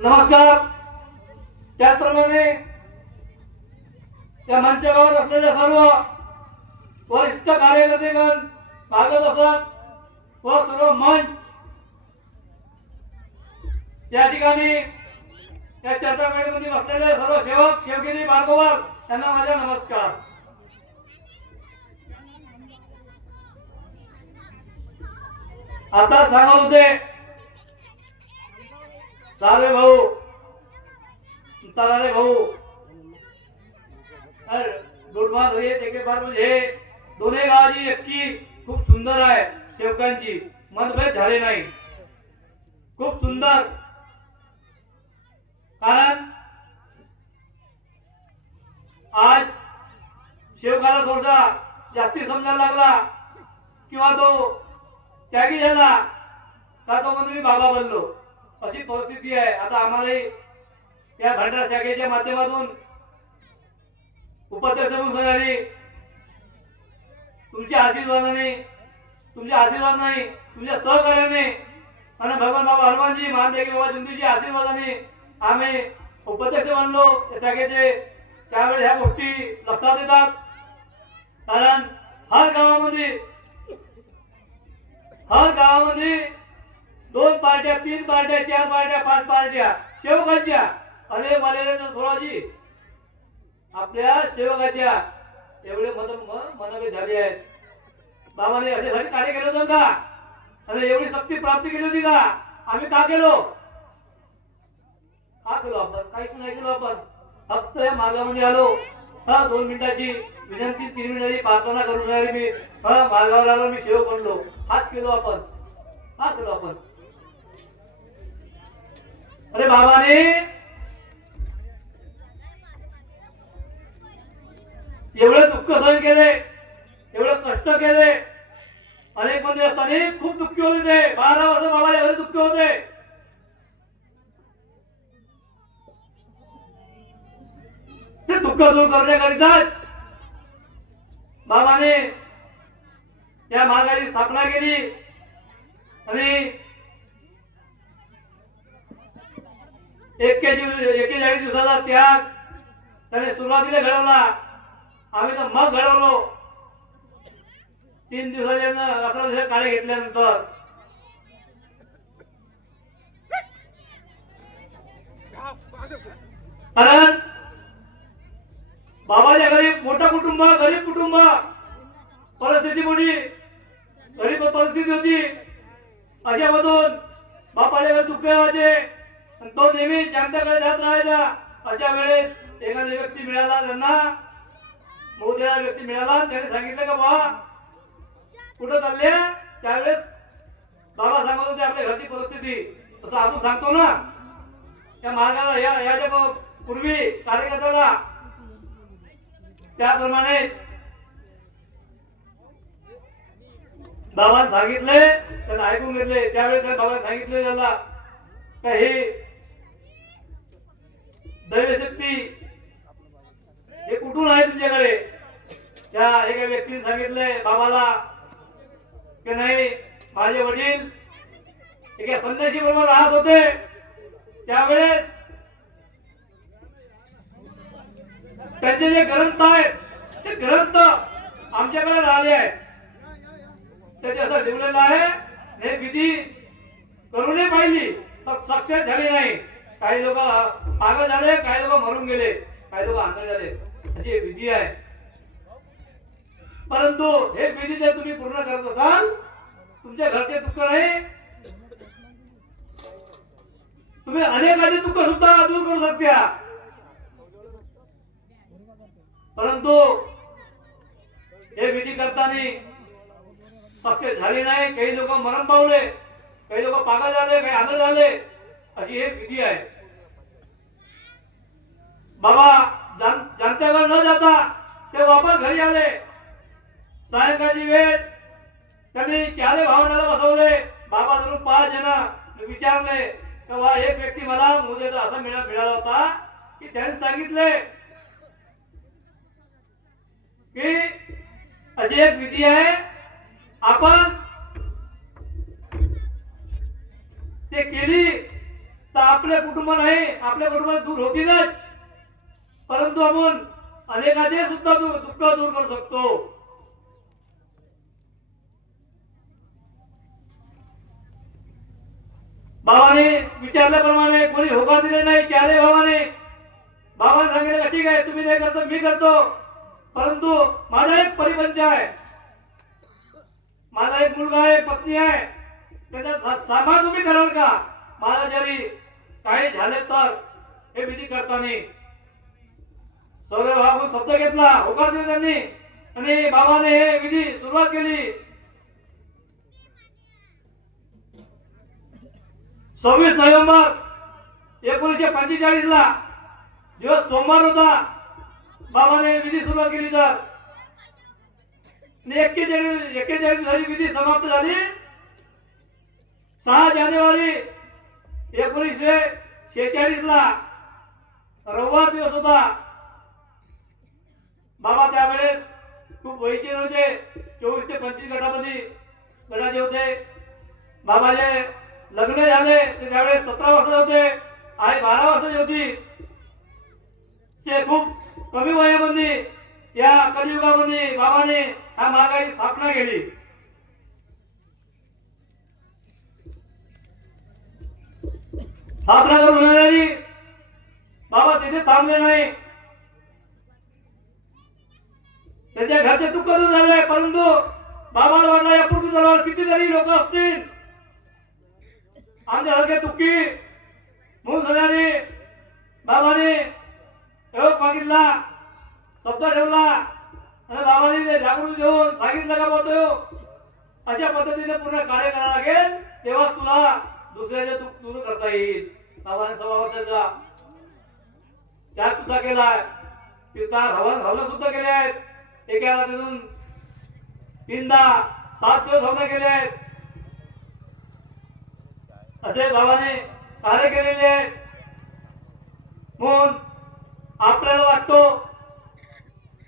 नमस्कार. त्याचप्रमाणे त्या मंचावर असलेल्या सर्व वरिष्ठ कार्यकर्तेगण, मार्गदर्शक व सर्व मंच या ठिकाणी या चर्चापीठामध्ये बसलेले सर्व सेवक सेवकिनी मार्गोवर त्यांना माझा नमस्कार. आता सांगत होते सारे भाऊ तलारे भाऊ गुडमा घरी टेके फार म्हणजे हे दोन्ही गावाची एक्की खूप सुंदर आहे. सेवकांची मनभेद झाले नाही, खूप सुंदर. कारण आज सेवकाला थोडासा जास्ती समजायला लागला किंवा तो त्यागी झाला का तो म्हणून मी बाबा बनलो, अशी परिस्थिती आहे. आता आम्हालाही या भंडारा शाखेच्या माध्यमातून उपाध्यक्ष म्हणून झाली तुमच्या आशीर्वादाने, तुमच्या सहकार्याने आणि भगवान बाबा हनुमानजी महादेव बाबा जुंदीच्या आशीर्वादाने आम्ही उपाध्यक्ष बनलो त्या शाखेचे. त्यावेळेस ह्या गोष्टी लक्षात येतात. कारण हर गावामध्ये 2 पार्ट्या, 3 पार्ट्या, 4 पार्ट्या, 5 पार्ट्या सेवकांच्या अरे वालेल्या सोळाजी आपल्या सेवकाच्या एवढे मनभेद झाले आहेत. बाबाने अशासाठी कार्य केलं होतं का? आणि एवढी शक्ती प्राप्त केली होती का? आम्ही का केलो? आपण काहीच नाही केलो. आपण फक्त या मार्गामध्ये आलो. 2 मिनिटाची विनंती, 3 मिनिटाची प्रार्थना करून राहिली मी. मार्गावर आलो, मी सेवक बनलो. हाच केलो आपण. अरे बाबाने एवढे दुःख सहन केले, एवढे कष्ट केले. अनेक मंदिर असताना खूप दुःखी होते ते. 12 वर्ष बाबा एवढे दुःखी होते. ते दुःख दूर करण्याकरिताच बाबाने या मार्गाची स्थापना केली. आणि 41 दिवसाचा त्याग त्याने सुरुवातीला घडवला. आम्ही तर मग घडवलो. 3 दिवसाचे 11 दिवस कार्य घेतल्यानंतर कारण बाबाच्या घरी मोठं कुटुंब, गरीब कुटुंब, परिस्थिती मोठी गरीब परिस्थिती होती. अशामधून बापाच्या घरी दुःख व्हायचे. तो नेहमी त्यांच्याकडे जात राहायचा. अशा वेळेस एखादा व्यक्ती मिळाला, त्यांना मोठ्या व्यक्ती मिळाला. त्याने सांगितलं का बाबा कुठं चालले? त्यावेळेस बाबा सांगत होते आपल्या घरची परिस्थिती. तसं आपण सांगतो ना त्या मार्गाला याच्या पूर्वी कार्यकर्त्याला, त्याप्रमाणे बाबांनी सांगितले, त्यांना ऐकून घेतले. त्यावेळेस बाबांनी सांगितले त्याला का हे दैवशक्ती हे कुठून आहे तुमच्याकडे? त्या एका व्यक्तीने सांगितले बाबाला की नाही, माझे वडील एका संन्यासी बरोबर राहत होते. त्यावेळेस त्यांचे जे ग्रंथ आहेत ते ग्रंथ आमच्याकडे राहिले आहेत. त्याचे असं लिहिलेलं आहे, हे विधी करूनही पाहिली तर सक्सेस झाली नाही. काही लोक पागल झाले, काही लोक मरून गेले, काही लोक आंधळे झाले. अशी विधी आहे. परंतु हे विधी जर तुम्ही पूर्ण करत असाल, तुमच्या घरचे दुःख नाही, तुम्ही अनेकांचे दुःख सुद्धा दूर करू शकता. परंतु हे विधी करताना सक्सेस झाली नाही. काही लोक मरण पावले, काही लोक पागल झाले, काही आंधळे झाले. अशी एक विधी आहे. बाबा जाणत्याकडे न जाता ते वापस घरी आले. सायंकाळची वेळ त्यांनी 4 भावंडाला बसवले. बाबा जरूर 5 जण विचारले तेव्हा एक व्यक्ती मला मुदेचा असा मिळाला होता की त्यांनी सांगितले की अशी एक विधी आहे, आपण ते केली तर आपले कुटुंब नाही, आपल्या कुटुंबात दूर होतीलच, परंतु आपण अनेकांचे सुद्धा दुःख दूर करू शकतो. बाबाने विचारल्याप्रमाणे कोणी होकार दिले नाही. चारही भावाने बाबाने सांगितलं ठीक आहे, तुम्ही नाही करतो मी करतो, परंतु माझा एक परिपंच आहे, माझा एक मुलगा आहे, पत्नी आहे, त्याचा सामा तुम्ही कराल का? मला जरी काही झाले तर हे विधी करताना सर्व भाऊ शब्द घेतला, होकार दिला त्यांनी आणि बाबाने हे विधी सुरुवात केली. 26 नोव्हेंबर 1945 ला दिवस सोमवार होता. बाबाने विधी सुरुवात केली तर 41 झाली, विधी समाप्त झाली. 6 जानेवारी 1946 ला रविवार दिवस होता. बाबा त्यावेळेस खूप वयचे नव्हते, 24 ते 25 गटाचे होते. बाबाचे लग्न झाले ते त्यावेळेस 17 वर्ष होते, आई 12 वर्षाची होती. ते खूप कमी वयामध्ये या कलियुगामध्ये बाबाने हा मार्गाची स्थापना केली. स्थापना करून होणारी बाबा तिथे थांबले नाही. त्यांच्या घरचे दुःख दूर झाले, परंतु बाबाला वाटलं या पृथ्वी तलावर कितीतरी लोक असतील आमच्यासारखे दुःखी म्हणून सगळ्यांनी बाबाने योग मागितला, शब्द ठेवला आणि बाबांनी ते जागृती देऊन सांगितलं का बोलतो अशा पद्धतीने पूर्ण कार्य करावं लागेल, तेव्हा तुला दुसऱ्याचे दुःख दूर करता येईल. बाबाने 6 वर्षाचा त्याग सुद्धा केलाय, तीर्थार हवन सुद्धा केले आहेत. एका तिथून 3दा 7 दिवस हवन केले आहेत. असे बाबाने कार्य केलेले आहेत. म्हणून आपल्याला वाटतो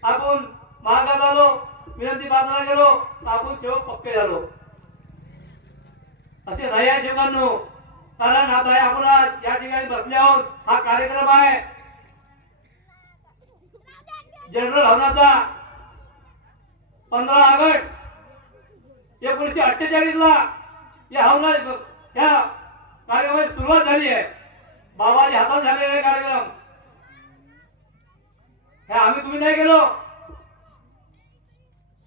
आपण मार्गात आलो, विनंती प्रार्थना केलो, आपण सेवक पक्के झालो, असे नाही आहे सेवकांनो. कारण आता आपण या ठिकाणी बसले आहोत, हा कार्यक्रम आहे जनरल हवनाचा. 15 ऑगस्ट 1948 ला या हवना या कार्यक्रमाची सुरुवात झाली आहे. बाबाच्या हातात झालेला कार्यक्रम हे आम्ही तुम्ही नाही गेलो.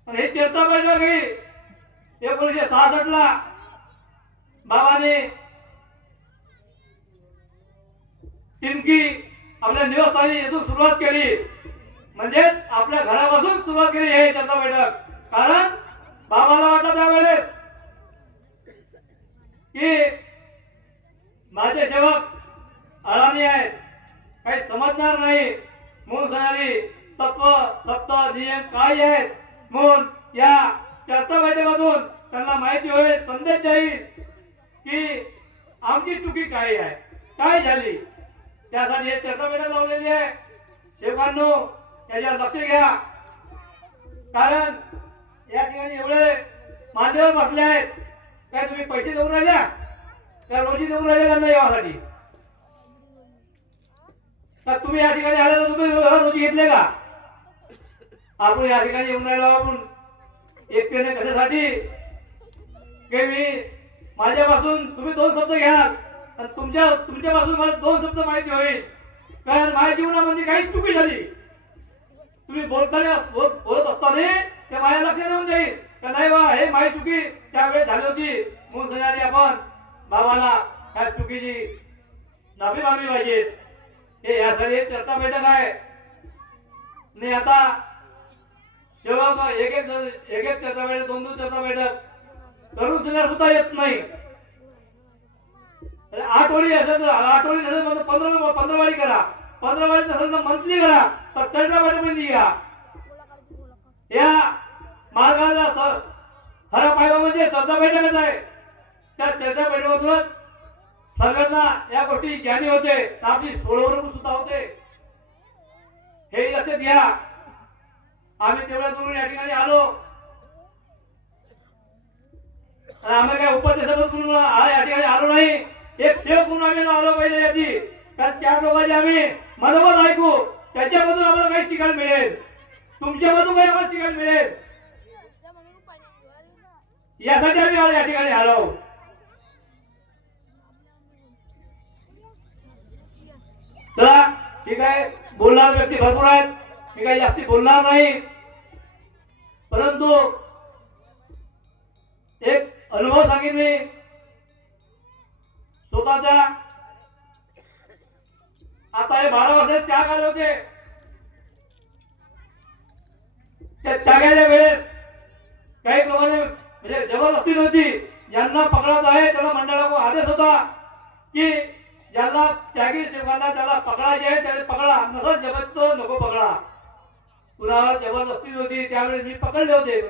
पण हे चर्चा बैठक ही 1966 ला बाबाने टिमकी आपल्या निवासस्थानी येथून सुरुवात केली. म्हणजे आपल्या घरापासून सुरुवात केली हे चर्चा बैठक. कारण बाबाला वाटलं त्यावेळेस की माझे सेवक अडाणी आहेत, काही समजणार नाही, म्हणून सगळी तत्व सत्व नियम काय आहेत म्हणून या चर्चा बैठकीमधून त्यांना माहिती होईल, संदेश जाईल की आमची चुकी काय आहे, काय झाली. त्यासाठी हे चर्चा बैठक लावलेली आहे. सेवकांनो त्याच्यावर लक्ष घ्या, कारण या ठिकाणी एवढे मान्यवर बसले आहेत. काय तुम्ही पैसे देऊन राहिल्या, त्या रोजी देऊन राहिले त्यांना यासाठी? तर तुम्ही या ठिकाणी आले तर तुम्ही रोजी घेतले का? आपण या ठिकाणी येऊन राहिलो आपण एकतेने कशासाठी की मी माझ्यापासून तुम्ही 2 शब्द घ्याल आणि तुमच्यापासून मला 2 शब्द माहिती होईल. कारण माझ्या जीवनामध्ये काही चुकी झाली, तुम्ही बोलत असताना ते माझ्या लक्षात येऊन जाईल का नाही बा हे माझी चुकी त्यावेळेस झाली होती. म्हणून सगळ्यांनी आपण बाबाला त्या चुकीची माफी मागली पाहिजे. हे यासाठी चर्चा बैठक आहे. नाही आता सेवक एक चर्चा बैठक 2 चर्चा बैठक करून सुद्धा येत नाही. 8 वारी असेल तर 8 वारी नसेल तर 15 वारी करा, 15 वारी नसेल तर मंथली करा, तर चर्चा बैठक या. या मार्गाला खरा पाहिजे म्हणजे चर्चा बैठकच आहे. त्या चर्चा बैठकीतूनच सगळ्यांना या गोष्टी ज्ञानी होते, आपली सोडवणूक सुद्धा होते. हे लक्षात घ्या. आम्ही तेवढ्या दूर या ठिकाणी आलो, आम्ही काय उपदेशातून या ठिकाणी आलो नाही. एक सेवक म्हणून आम्ही आलो पाहिजे याची. कारण चार लोकांचे आम्ही मनोमत ऐकू, त्याच्यामधून आम्हाला काही शिकायला मिळेल, तुमच्यामधून काही आम्हाला शिकायला मिळेल, यासाठी आम्ही या ठिकाणी आलो. चला ठीक आहे, बोलणारे व्यक्ती भरपूर आहेत, मी काही जास्ती बोलणार नाही. परंतु एक अनुभव सांगेन मी स्वतःचा. आता हे 12 वर्षात त्याग आले होते. त्या त्यागाच्या वेळेस काही लोकांनी म्हणजे जबरदस्ती नव्हती, ज्यांना पकडायचं आहे त्याला मंडळाचा आदेश होता की ज्याला त्यागी सेवकांना त्याला पकडायचे आहे त्याने पकडा, नसं जबरदस्त नको पकडा. पुन्हा जबरदस्ती होती त्यावेळेस मी पकडले होते.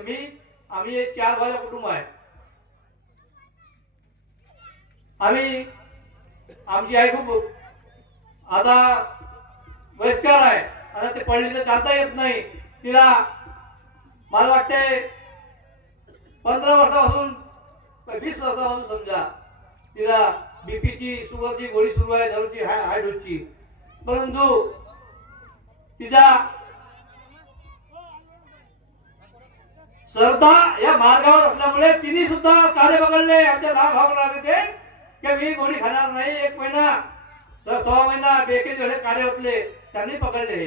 आम्ही एक 4 भाई कुटुंब आहे. आमची आई खूप आता वयस्कर आहे, आता ते पडली तर चालता येत नाही. तिला मला वाटते 15 वर्षापासून 20 वर्षापासून समजा तिला बीपीची शुगरची गोळी सुरू आहे, दारूची हाय डोसची. परंतु तिचा श्रद्धा या मार्गावर असल्यामुळे तिने सुद्धा कार्य पकडले. आमच्या लहान भावाला ते की मी गोळी खाणार नाही. 1 महिना 6 महिना बेके झाले कार्य होतले, त्यांनी पकडले.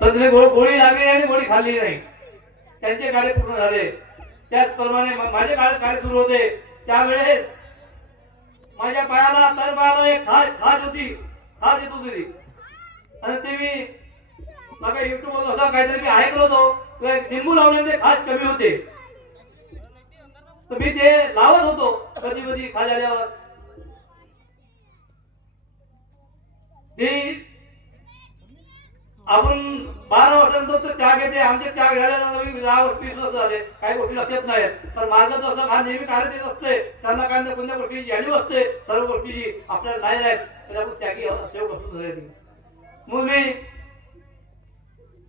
तर तिने गोळी लागली आणि गोळी खाल्ली नाही, त्यांचे कार्य पूर्ण झाले. त्याचप्रमाणे माझे कार्य सुरू होते त्यावेळेस माझ्या पायाला तर पायाला एक खाज येत होती. आणि ते मी मग युट्यूब वर असं काहीतरी मी ऐकलं होतो, निंबू लावल्याने ते खाज कमी होते. तर मी ते लावत होतो कधी कधी खाज आल्यावर. आपण 12 वर्षांनंतर त्याग येते. आमचे त्याग झाले 10 वर्ष 20 वर्ष झाले, काही गोष्टी लक्षात नाहीत. तर मार्गदर्शक हा नेहमी कार्य देत असते, त्यांना काय कोणत्या गोष्टीची जाणीव असते, सर्व गोष्टीची आपल्याला नाही आहेत, तर आपण त्यागी सेवक असून झाले. मग मी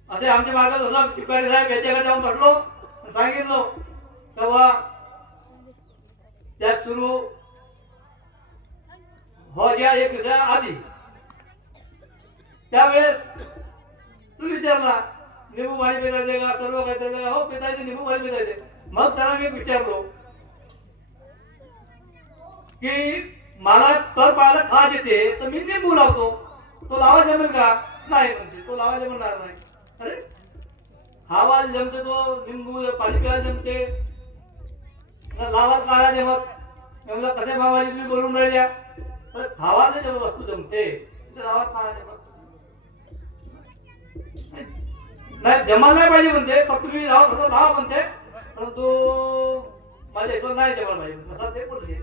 असे आमचे मार्गदर्शक चिपारी साहेब याच्याकडे जाऊन बसलो, सांगितलं तेव्हा त्यात सुरू हो ज्या 1 दिवसा आधी त्यावेळेस तू विचारला निंबू पाणी पितायचे का, सर्व काही का? हो पितायचे, निंबू पाणी पितायचे. मग त्याला मी विचारलो की मला तर पाहायला खाज येते तर मी निंबू लावतो, तो लावा जमेल का? नाही म्हणते, तो लावा जमणार नाही. अरे खावायला जमते, तो निंबू पाणी प्यायला जमते, लावा काढा जमत. म्हणलं कशा भावाची तुम्ही बोलून राहिल्या? तर खावायला जेव्हा वस्तू जमते लावा काढा जमत नाही, जमायला नाही पाहिजे म्हणते. फक्त तुम्ही लावा म्हणते, परंतु माझ्या हिशोब नाही जमायला पाहिजे असं ते बोलले.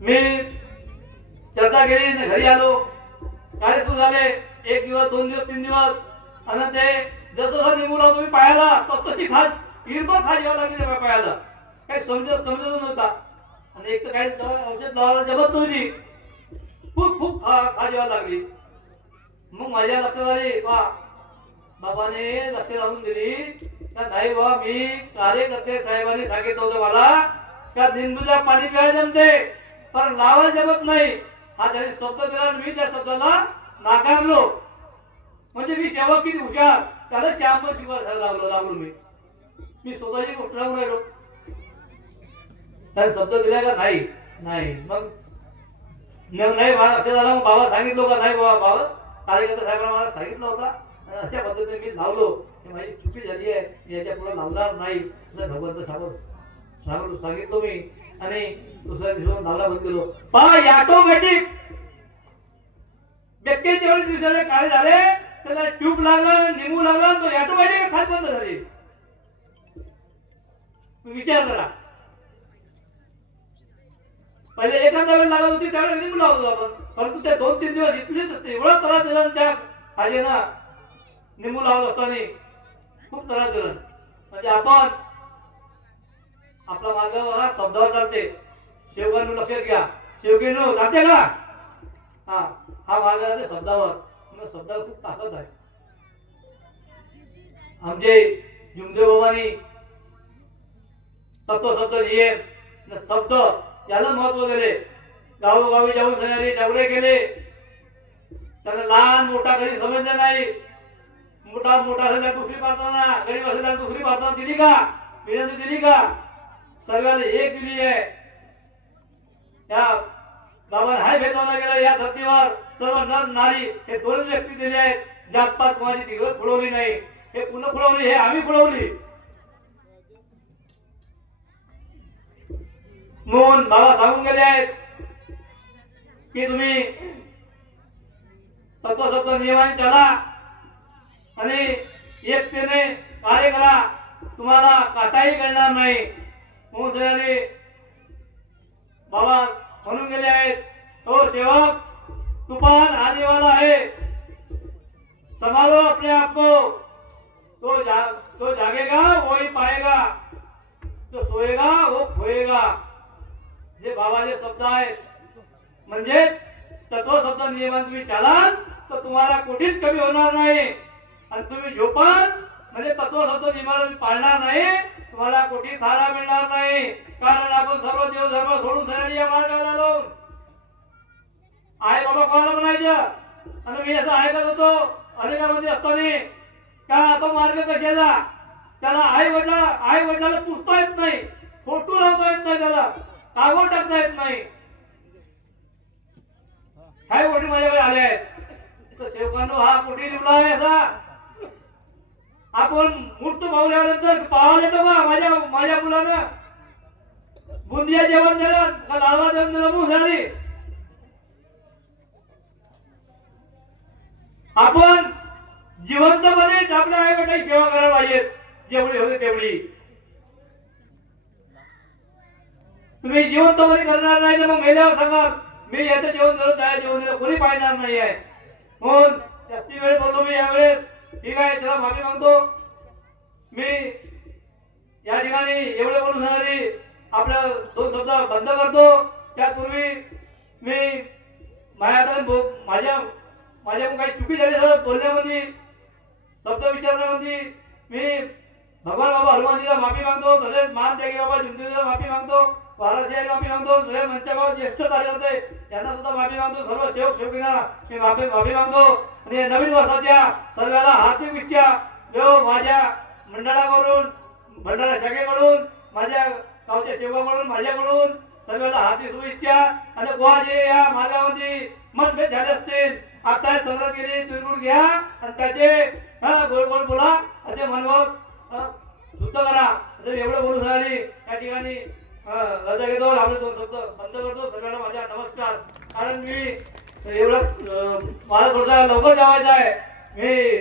मी चर्चा केली, घरी आलो, कार्य सुरू झाले. 1 दिवस 2 दिवस 3 दिवस आणि ते जसं निंबू लावतो मी पायाला तशी खाज हिरबळ खाज यावं लागली त्या पायाला. काही समजत नव्हता. आणि एक तर काही औषध लावायला जमत नव्हती, खूप खाज यावं लागली. मग माझ्या लक्षात आली बाबाने लक्ष लावून दिली का नाही बा, मी कार्यकर्ते साहेबांनी सांगितलं होतं मला का निंबूला पाणी प्यायला जमते पण लावायला जमत नाही. हा त्याने शब्द दिला, मी त्या शब्दाला नाकारलो. म्हणजे मी सेवा किती हुशार, त्याला श्यामपण शिकवायला लागलो मी स्वतःची गोष्ट सांगून राहिलो. त्याने शब्द दिला का नाही मग नाही लक्षात आला. मग बाबा सांगितलं का नाही बाबा कार्यकर्ता साहेबांना मला सांगितलं होता, अशा पद्धतीने मी लावलो. माझी चुकी झाली आहे, याच्या पुढे लावणार नाही असं भगवंत सांगितलं मी. आणि दुसऱ्या दिवशी लावला बंद केलो. ऑटोमॅटिक व्यक्तीच्या वेळी दिवसाचे कार्य झाले, त्याला ट्यूब लागला, निंबू लागला, तो ऑटोमॅटिक खात बंद झाली. विचार करा, पहिले एखादा वेळ लागत होती त्यावेळेस निंबू लावत होतो आपण, परंतु त्या 2-3 दिवस इथलेच एवढा त्रास दिला त्या खाजेना निंबू लावत असताना खूप त्रास दिला. म्हणजे आपण आपला मार्ग हा शब्दावर चालते. शेवगांनो लक्षात घ्या, शेवगेनो जाते का? हा मार्ग जाते शब्दावर. शब्दावर खूप ताकद आहे. आमचे जुमदेव बाबांनी तत्वशब्द नियम न शब्द याला महत्व दिले. गावोगावी जाऊन सगळे दौरे केले. त्यांना लहान मोठा कधी समजलं नाही. मोठा मोठा असल्या दुसरी प्रार्थना, गरीब असल्या दुसरी प्रार्थना दिली का? विनंती दिली का? सर्वांना एक दिली आहे. त्या बाबांना हाय भेदभाव केला. या धर्तीवर सर्व नर नारी हे दोन व्यक्ती दिले आहेत. जातपात कोणाची दिवस फुलवली नाही. हे पुन्हा फुलवली, हे आम्ही फुलवली. म्हणून बाबा सांगून गेले आहेत की तुम्ही तत्वशब्द नियमाने चला आणि एकतेने कार्य करा. तुम्हाला काटाही करणार नाही. म्हणून सगळे बाबा म्हणून गेले आहेत, तो सेवक तूफान आने वाला है, संभालो अपने आप को. तो जागेगा वही पाएगा, तो सोएगा वो खोएगा. जे बाबाचे शब्द आहेत. म्हणजे तत्वशब्द नियमाने तुम्ही चालाल तर तुम्हाला कुठेच कमी होणार नाही. आणि तुम्ही झोपाल म्हणजे तत्वशब्द नियमाला पाळणार नाही, तुम्हाला कुठे थारा मिळणार नाही. कारण आपण सर्व देव धर्म सोडून सगळ्यांनी या मार्गाला आलो. आई बाबा कोणाला म्हणायचं? आणि मी असं ऐकत होतो अनेकांमध्ये असताना का तो मार्ग कशाला? त्याला आई वडिलाला पुसता येत नाही, फोटो लावता येत नाही, त्याला कागद टाकता येत नाही. हाय वडील माझ्याकडे आले आहेत. तर सेवकांनो हा कुठे लिहिला आहे असा? आपण मूर्त पावल्यानंतर पाहायला येतो का? माझ्या मुलानं बुंदिया जेवण दिलं का लाडवा जेवण दिलं म्हणून झाली. आपण जिवंतपणेच आपल्या आई वडिलांची सेवा करायला पाहिजे. जेवढी होते तेवढी. तुम्ही जिवंतपणे करणार नाही तर मग मेल्यावर सांगा मी याचं जेवण दिलं त्या जेवण दिलं, कोणी पाहणार नाही आहे. म्हणून जास्ती वेळ बोललो मी यावेळेस. ठीक आहे, चला माफी मागतो. मी या ठिकाणी एवढे बोलून सांगणारी आपल्या दोन शब्द बंद करतो. त्यापूर्वी मी माझ्या काही चुकी झाली बोलण्यामध्ये, शब्द विचारण्यामध्ये मी भगवान बाबा हनुमानजीला माफी मागतो. तसेच मान त्यागी बाबा झुंजूला माफी मागतो. वारसियाला माफी मागतो. तसेच मंचावर ज्येष्ठ कार्यकर्ते त्यांना सुद्धा माफी मागतो. सर्व सेवक सेवकींना मी माफी मागतो. आणि नवीन वर्षाच्या सर्वांना हार्दिक इच्छा देव माझ्या मंडळाकडून, भंडारा शाखेकडून, माझ्या गावच्या सेवकाकडून, माझ्याकडून सर्वांना हार्दिक शुभेच्छा. आणि बुवा जे या मार्गामध्ये मतभेद झाले असतील आता संग्रह केली तिळगुळ घ्या आणि त्याचे गोल गोल बोला असे मनोभाव शुद्ध करा. एवढं बोलून झाली या ठिकाणी रजा घेतो. आपले दोन शब्द बंद करतो. सर्वांना माझा नमस्कार. कारण मी एवढं मला थोडा लवकर जावायचं आहे. मी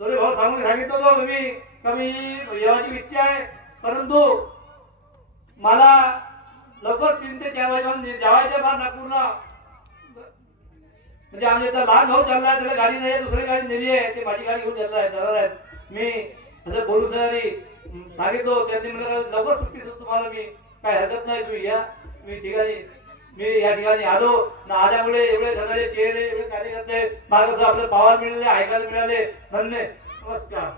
दोन्ही भाऊ सांगितलं होतं मी कमी येवायची इच्छा आहे, परंतु मला लवकर 3 ते 4 वाजेपर्यंत जावायचं फार नागपूरला. म्हणजे आमच्या इथं लहान भाऊ चालला आहे, त्याला गाडी नाही, दुसरी गाडी नेली आहे, ते माझी गाडी घेऊन चालला आहे. मी असं बोलू सांगितलं त्यांनी मला लवकर सुट्टी देतो तुम्हाला. मी काय हरकत नाही, तुम्ही या. मी या ठिकाणी आलो ना. आल्यामुळे एवढे धनारे चेहरे, एवढे कार्यकर्ते मार्ग आपल्याला पाहायला मिळाले, ऐकायला मिळाले. धन्य. नमस्कार.